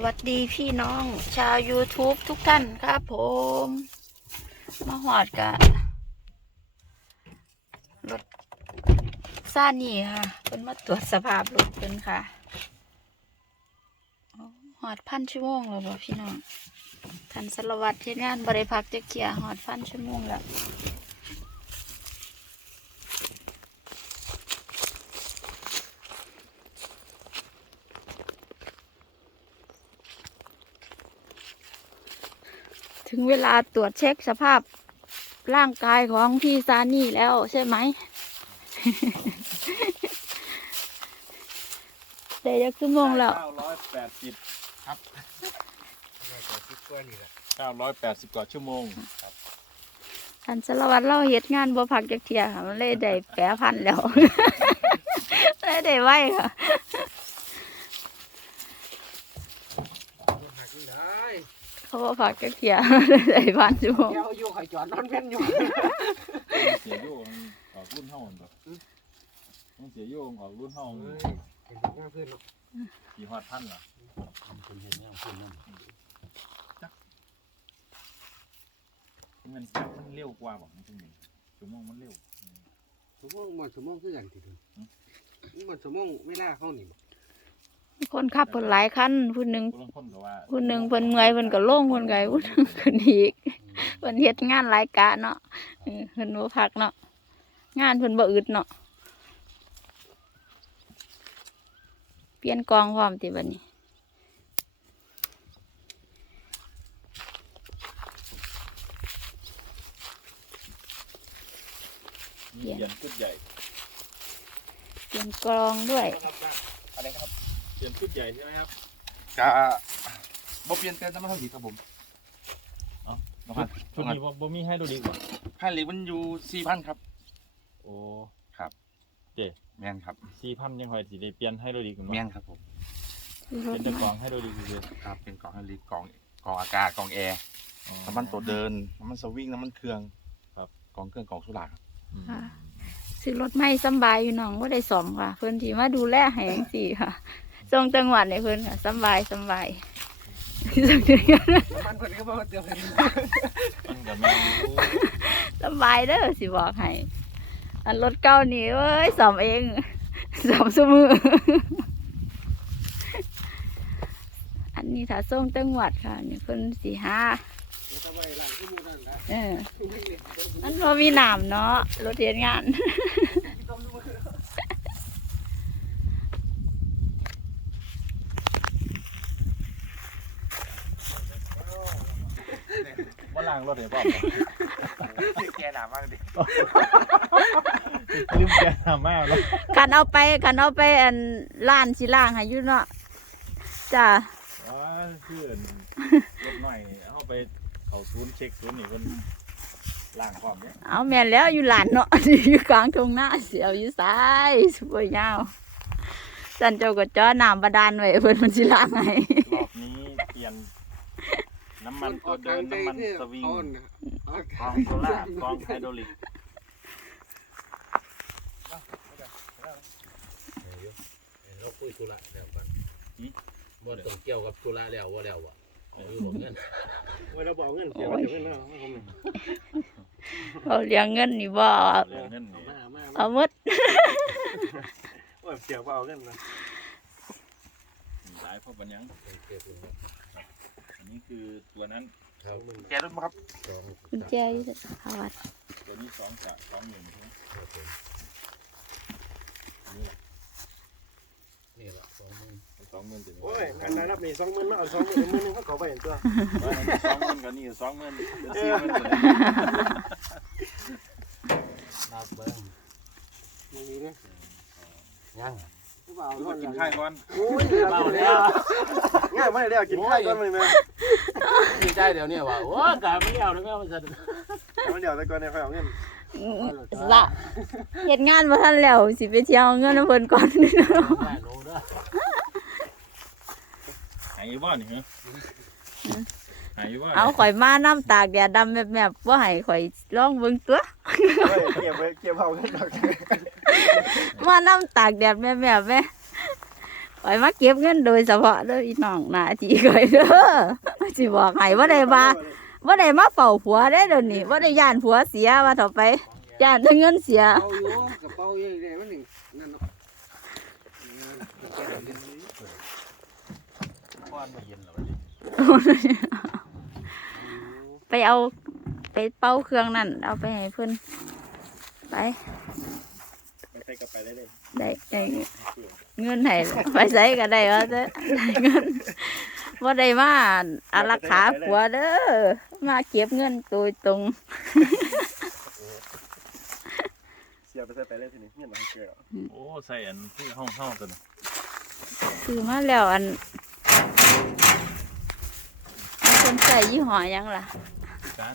วัสดีพี่น้อง ชาว YouTube ทุกท่านครับผม มาหอดกะรถซ่านี่ค่ะเป็นมาตรวจสภาพรถเป็นค่ะหอดพันชั่วโมงแล้วบ่พี่น้องท่านสารวัตรที่งานบริพักจะเกียร์หอดพันชั่วโมงแล้ว ถึงเวลาตรวจเช็คสภาพร่างกายของพี่ซานี่แล้วใช่ไหมได้ยักชั่วโมงแล้วเก้าร้อยแปดสิบคิดว่านี่แหละเก้าร้อยแปดสิบกว่าชั่วโมงท่านสารวัตรเล่าเฮ็ดงานบ่พักจักเที่ยค่ะ มันเลยได้แปรพันแล้วเลยได้ไว้ค่ะ คนหักนี่ได้ เขาบ่พักจักเที่ยได้พันชั่วโมงเดี๋ยวอยู่ข่อยจอดนอนเว้นอยู่เสียโยงออกรุ่นเท่ากันปะต้องเสียโยงออกรุ่นเท่าเฮ้ยเป็นเด็กง่ายเพื่อนเนาะกี่ฮอดพันเหรอเป็นเห็นง่ายเพื่อนนั่นมันจับมันเร็วกว่าบอกมันเป็นไงชั่วโมงมันเร็วชั่วโมงหมดชั่วโมงคือกันทีเดียวหมดชั่วโมงเวลาเขานี่บ่ คนขับเพิ่นหลายคันผู้หนึงผู้ลางคนก็ว่าผู้หนึงเพิ่นเมื่อยเพิ่นก็ลงเพิ่นก็ให้ผู้หนึงขึ้นอีกเพิ่นเฮ็ดงานหลายกะเนาะเออเพิ่นบ่พักเนาะงานเพิ่นบ่อึดเนาะเปลี่ยนกองพร้อมติบัดนี้มีเปลี่ยนชุดใหญ่เปลี่ยนกรองด้วยอะไรครับเป ลี่ยนชุดใหญ่ใช่ไหมครับกะบ่เปลี่ยนแต่น้ำมันเท่าดีครับผมชุดชุดนี้บ่บ่มีให้ดูดีกว่าค่าเหล็กมันอยู่สี่พันครับ โอ้แมนครับสี่พันยังคอยสิได้เปลี่ยนให้ดูดีกันแมนครับผมเป็นเจ้าของให้ดูดีคือครับ เป็นกล่องให้เหล็กกล่องกล่องอากาศกล่องแอร์อ๋อน้ำมันตัวเดินน้ำมันสวิงน้ำมันเครื่อง ครับกล่องเครื่องกล่องสุราครับอืมค่ะซื้อรถใหม่สำบายอยู่น้องบ่ได้ซ่อมค่ะ เพิ่นสิมาดูแลให้จังซี่ค่ะ ส่งจังหวัดให้เพิ่นค่ะสำบายสำบายส่งจังหวัดน้ำมันเพิ่นก็บ่เตือนเพิ่นมันก็ไม่รู้สำบายเด้อสิบอกให้อันรถเก่านี่เอ้ยซ่อมเองซ่อมซุมืออันนี้ถ้าส่งจังหวัดค่ะนี่เพิ่นสิหาเดี๋ยวจะไปหลังที่มือนั่นละเออมันพอมีน้ำเนาะรถเทียนงาน ว่าล้างรถให้พ่อมแกหนามากดิลืมแกทำมากแล้วคันเอาไปคันเอาไปอันล้านสิล่างให้อยู่เนาะจ้าอ๋อคือรถหน่อยเข้าไปเขาศูนย์เช็คศูนย์นี่คนล้างความเนี้ยเอาแม่นแล้วอยู่หลานเนาะ อยู่กลางทงหน้าเสียวอยู่ซ้ายสวยยาวสันเจ้าก็จ้อน้ำบาดาลไว้เพิ่นมันสิล่างให้รอบนี้เปลี่ยนน้ำมันตัวเดินน้ำมันสวิงเอาน่ะเอากองโซล่ากองไฮดรอลิกเราคุยธุระแล้วกันบ่ต้องเกี่ยวกับธุระแล้วว่าแล้วอะเอาอยู่บอกเงินไว้เราบอกเงินเสียไว้เดี๋ยวเงินเนาะเอาผมเอาเลี้ยงเงินนี่บ่เรื่องนั้นนี่มามาเอาหมดว่าเสียเปล่าเงินนะหลายเพราะปัญญังเก็บเงิ นอันนี้คือตัวนั้นเขาหนึ่งแกรุ่นบ่ครับสองกุญแจอยู่สวัสดตัวนี้สองกะสองหมื่นใช่ไหมครับผมนี่แหละสองหมื่นสองหมื่นถึงโอ้ยงานได้รับนี่สองหมื่นเนาะเอาสองหมื่นหมื่นหนึงเขาขอไปเห็นตัวว่าอันนี้สองหมื่นกับนี่สองหมื่นเดี๋ยวสี่หมื่นตัวนี้นับเบิ้งมีมีเนี่ยยังเปล่าคือว่ากินข้าวก่อนโอ้ยเปล่าเนี่ย ง่ายไม่ได้กินข้าวก่อนเลยแม่ดีใจเดี๋ยวนี้ว่าโอ้กาไม่เอาเลยแม่มันจะมันเดี๋ยวแต่ก่อนเนี่ยค่อยเอาเงินละเฮ็ดงานบ่ทันแล้วสิไปเที่ยวเอาเงินเอาเพิ่นก่อนได้โน้ด้วยหายอยู่บ่นี่เหรอหายอยู่บ่เอาข่อยมาน้ำตากแดดดำแมบๆบ่ให้ข่อยลองเบิ่งตัวเก็บไว้เก็บเอาเงินดอกมาน้ำตากแดดแม่แม่แม่ข ไปมาเก็บเงินโดยเฉพาะเด้ออีน้องหนาจีก่อยเด้อสิบอกให้ว่าได้มาว่าได้มาเฝ้าผัวได้อเดี๋ยวนี้ว่าได้ย่านผัวเสียว่าต่อไปย่านแต่เงินเสีย เป่าอยู่กระเป๋าอยู่ได้มันนี่นั่นเนาะควันมาเย็นแล้วไปเอาไปเป่าเครื่องนั่นเอาไปให้เพิ่อนไป ส่กระไปได้เลยได้ได้เงินให้ไปใส่ก็ได้ว่าจะได้เงินว่าได้มาอารักขาผัวเด้อมาเก็บเงินตัวตรงเสียไปใส่ไปเลยทีนี้เงี้ยมันเกลือโอ้ใส่อันที่ห้องห้องตัวนี้คือมาแล้วอันอันคนใส่ยี่ห้อหยังล่ะการ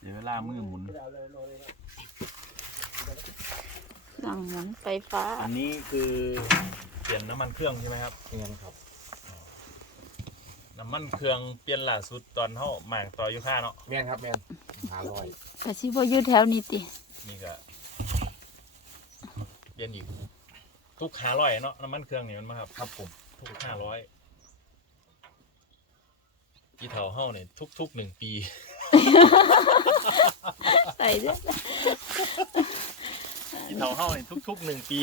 เดี๋ยวเวลามือหมุน สั่งหมุนไฟฟ้า อันนี้คือเปลี่ยนน้ำมันเครื่องใช่ไหมครับเงินครับ น้ำมันเครื่องเปลี่ยนล่าสุดตอนเขาหมางต่อยุค่าเนาะแม่นครับแม่นหาลอยกะสิบ่อยู่แถวนี้ตินี่ก็เปลี่ยนอีกทุกห้าร้อยเนาะน้ำมันเครื่องนี่มันมาครับครับผมทุกห้าร้อยอีเถาเฮ้าเนี่ยทุกทุกๆหนึ่งปี ใส่เด้ออีเถาเฮ้าเนี่ยทุกทุกๆหนึ่งปี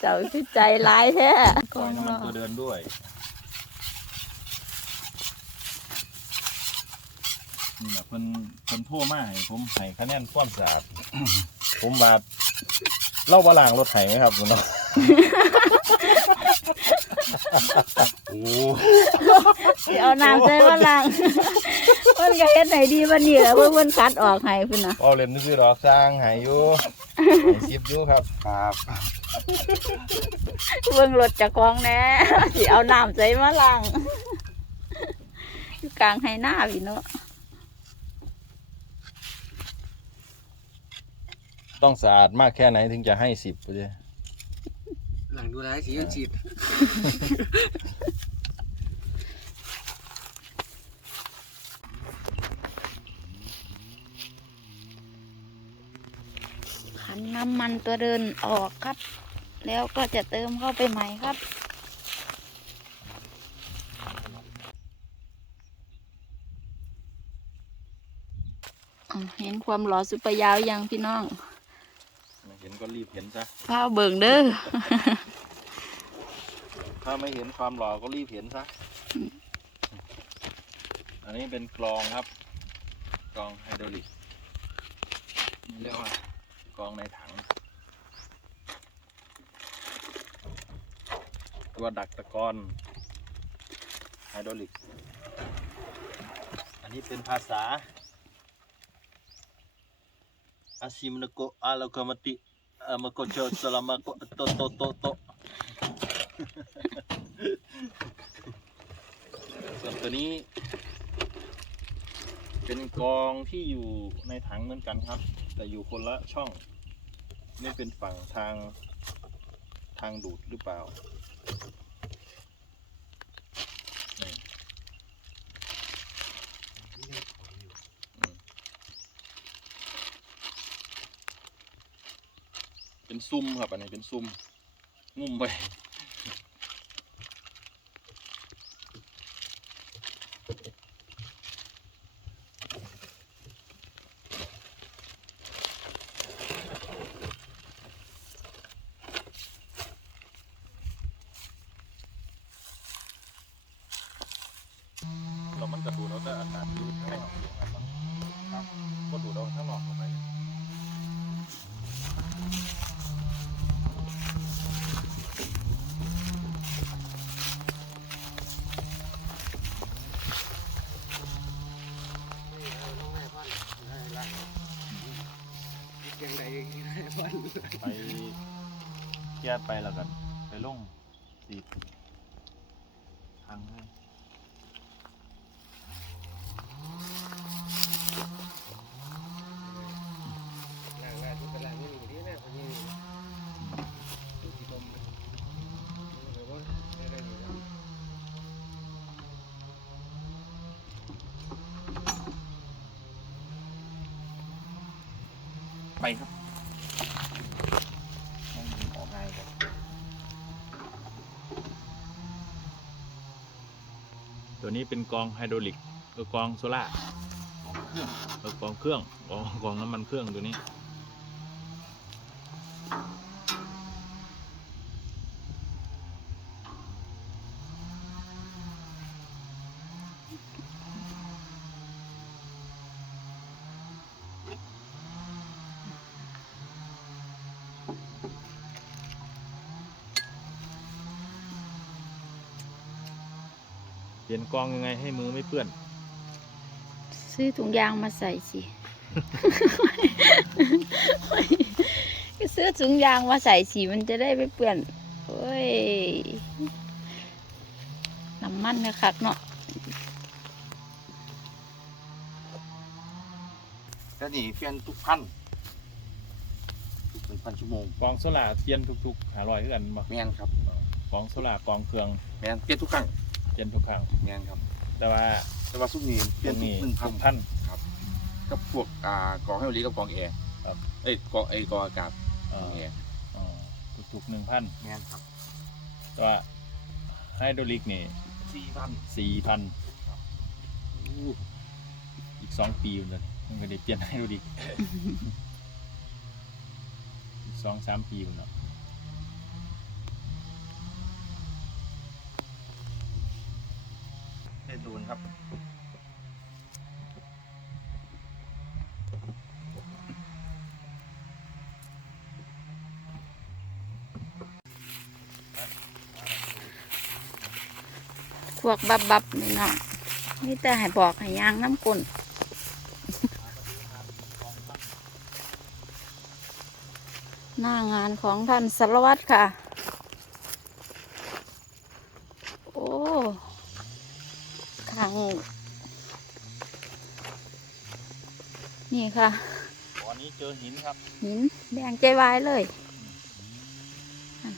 เจ้าคือใจร้ายแท้กปล่ออยงน้ำมันล้อตัวเดินด้วย นี่แหละเพิ่นเพิ่นโทั่วมาให้ผมให้คะแนนความสะอาด ผมว่าเล่าบาลางรถไถไหมครับคุณเนาะโอ้สิเอาน้ำใส่ว่าลัง เพิ่นก็เฮ็ดให้ดีบัดนี้แหละเพิ่นเพิ่นคัดออกให้พุ่นน่ะเอาเล่นซื้อดอกสร้างหายอยู่ให้ซิบอยู่ครับครับเบิ่งรถเจากของแหน่สิเอาน้ำใส่มาล้างอยู่กลางไห้หน้าพี่เนาะต้องสะอาดมากแค่ไหนถึงจะให้สิบไปเลยหลังดูแลสีกันฉีด ขันน้ำมันตัวเดินออกครับ แล้วก็จะเติมเข้าไปใหม่ครับอะเห็นความหล่อสุดประยาวยังพี่น้อง เห็นก็รีบเห็นซะพาเบิ่งเด้อ ถ้าไม่เห็นความหล่อก็รีบเห็นซะ อันนี้เป็นกรองครับกรองไฮดรอลิกเรียกว่า กองในถัง ตัวดักตะกอนไฮดรอลิก อันนี้เป็นภาษาอาซิมนโกอาลกามติอามโกโจสลามโกโตโตโตโตส่วนตัวนี้ เป็นกองที่อยู่ในถังเหมือนกันครับ แต่อยู่คนละช่อง นี่เป็นฝั่งทางทางดูดหรือเปล่าเป็นซุ่มครับ อันนี้เป็นซุ่มงุ่มไป เรามันกระดูดเราแต่อากาศอยู่ข้างในออกอยู่ครับครับก็ดูดเราข้างนอกเข้าไป ยังไงพัน ไปแก้ไปแล้วกัน ไปลงสีดทางให้หลังงานที่เป็นหลังนี่ดีนะคนนี้ที่ดมหรือว่าได้ได้ดีแล้วไปครับ นี้เป็นกองไฮดรอลิกเออกองโซล่าเครื่องเออกองเครื่องกองกองน้ำมันเครื่องตัวนี้ เปลี่ยนกองยังไงให้มือไม่เปื้อน ซื้อถุงยางมาใส่สิ ก็ซื้อถุงยางมาใส่สิมันจะได้ไม่เปื้อนโอ้ยน้ำมันนะครับเนาะแล้วนี่เปลี่ยนทุกพันทุกเป็นพันชั่วโมงกองโซล่าเปลี่ยนทุกๆหาร้อยเท่ากันบ่แมนครับกองโซล่ากองเครื่องแมนเปลี่ยนทุกครั้งเป ลี่ยนทุกครั้งแมนครับ แต่ว่าแต่ว่าซุปนี้เปตลี่รยนงทุกนี้หนึ่งพัทุนกพัน กับพวกอ่ากองให้บริกับกองแอร์ครับ เอ้ยกองไอ้กองอากาศเอ่กอองแอร์เอ่อทุกๆหนึ่งพันแมนครับแต่ว่าไฮดรอลิกนี่สี่พันสี่พันอีกสองปีมันจะมันก็ได้เปลี่ยนไฮดรอลิกอีกสองสามปีมันเนาะ เล่นดูนครับพวกบับบับนี่เนาะนี่แต่ให้บอกให้ยางน้ำกุนหน้างานของท่านสารวัตรค่ะ โอ้ขัง นี่ค่ะตอนนี้เจอหินครับ หินแดงใจวายเลยนั่น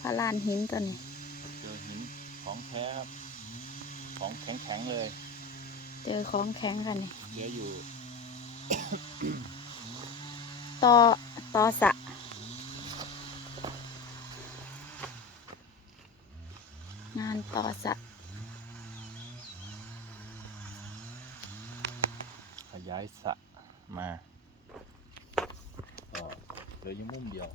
พาลานหินตัวนี้ เจอหินของแท้ครับ ของแข็งๆเลย เจอของแข็งกันนี่เหลืออยู่ต่อต่อสะงานต่อสะขยายสระ มาก็เหลืออยู่มุมเดียว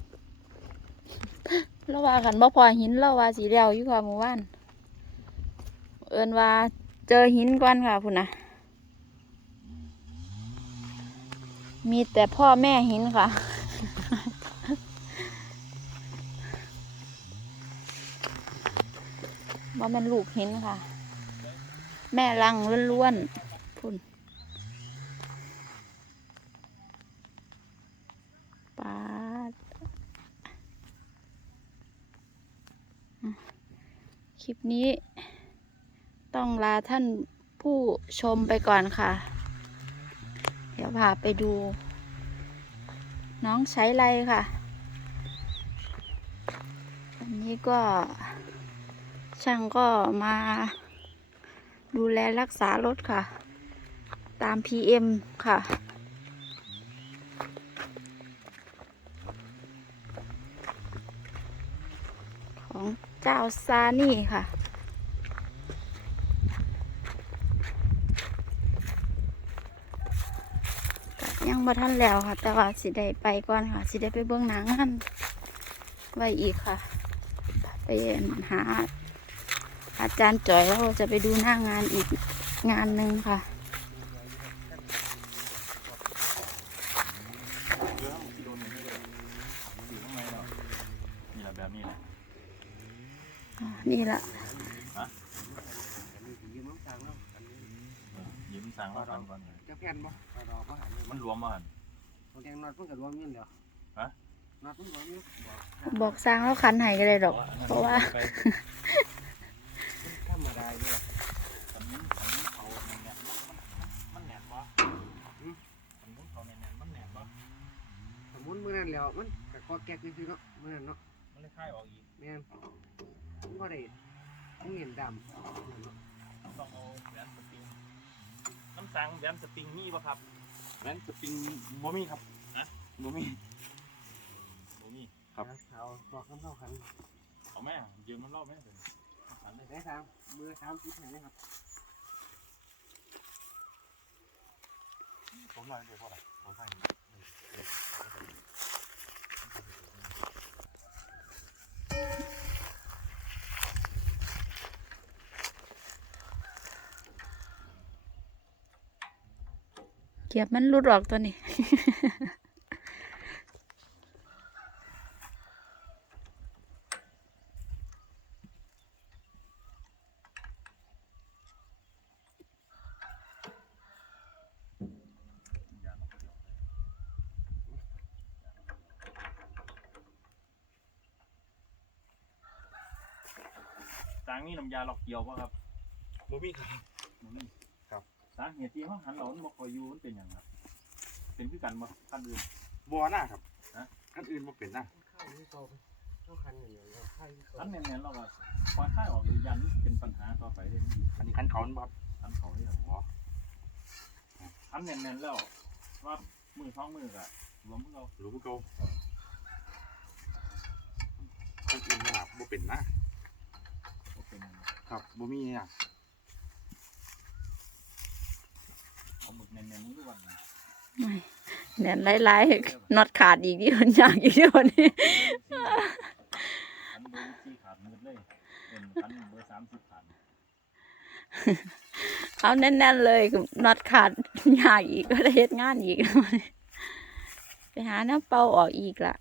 แล้วว่ากันบ่พอหินแล้วว่าสีเดียวอยู่ค่ะหมู่บ้าน เอินว่าเจอหินก่อนค่ะพุ่นนะมีแต่พ่อแม่หินค่ะ ว่ามันลูกหินค่ะ แม่ลังล้วนๆพุ่นปาด คลิป นี้ ต้องลาท่านผู้ชมไปก่อนค่ะ เดี๋ยวพาไปดู น้องใช้ไรค่ะวันนี้ก็ช่างก็มาดูแลรักษารถค่ะ ตาม PM ค่ะ ของ เจ้าซานี่ค่ะ ยังบ่ทันแล้วค่ะ แต่ว่าสิได้ไปก่อนค่ะ สิได้ไปเบื้องหนังกันไว้อีกค่ะ ไปหาอาจารย์จอยแล้วจะไปดูหน้างานอีกงานหนึ่งค่ะ เยอะที่โดนอย่างนี้เลยอยู่ข้างในเนาะนี่แหละแบบนี้แหละ อ๋อ นี่ละยืมน้ำตาลเนาะอันนี้เออยิ้มสั่งว่าทำก่อนเลยจะแผ่นบ่เอาดอกบ่หันมันรวมมาหันคนแดงนอดเพิ่นก็รวมเงินแล้วฮะนอดเพิ่นรวมเงินบอกบอกสร้างแล้วคันไห้ก็ได้ดอก เพราะว่าไปธรรมดาอยู่ล่ะอันนี้อันนี้เขาเนี่ยมันมันแหนบวะอันนี้เขาแหนบมันแหนบวะสมมุติมื้อนั้นแล้วมันก็กอแก๊กซื่อๆเนาะมื้อนั้นเนาะมันเลยคลายออกอีกแม่น ผมก็เลยผมเห็นดำต้องเอานดำน้ำสังแบมสปริงมีป่ะครับแบมสปริงบ่มีครับนะบ่มีบ่มี ครับ เขาบอกน้ำเข้าขันเอาแม่ยืมมันรอบแม่เดี๋ยวขันเลยได้สามมือสามทิศไหนนะครับผมลอยเลยพอละผมใส่ เกียบมันหลุดออกตัวนี้จางนี่น้ำยาหลอกเกี่ยวป่ะครับบ่มีครับบ่มีครับ สาเหตุที่เขาหันเหลามันบ่คอยอยู่มันเป็นหยังครับเป็นคือกันบ่คันอื่นบัวหน้าครับฮะ อันอื่นบ่เป็นนะข้าวที่เขาเข้าคันอย่างเงี้ยข้าวที่เขาคันแน่นๆเราก็คอยค่ายออกอยู่ยันเป็นปัญหาต่อไปเลยมันอยู่อันนี้คันเขาบ่ครับคันเขาเนี่ยครับอ๋อคันแน่นๆแล้วว่ามือท้องมือกะรวมพวกเรารู้บ่เก่าคันอื่นบ่บ่เป็นนะบ่เป็นหยังครับบ่มีอะ เอาหมึกแน่นๆทุกวันนี้แน่นหลายๆน็อตขาดอีกที่คนอยากอีกที่คนนี้เอร์ยี่ขาแน่นๆเลยน็อตขาดอยากอีกก็ได้เฮ็ดงานอีก ไปหาน้ำเป่าออกอีกละ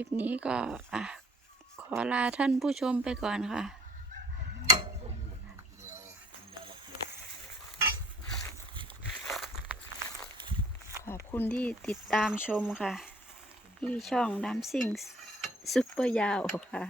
ลิปนี้ก็อะขอลาท่านผู้ชมไปก่อนค่ะ ขอบคุณที่ติดตามชมค่ะ ที่ช่องดัมซิงซุปเปอร์ยาวค่ะ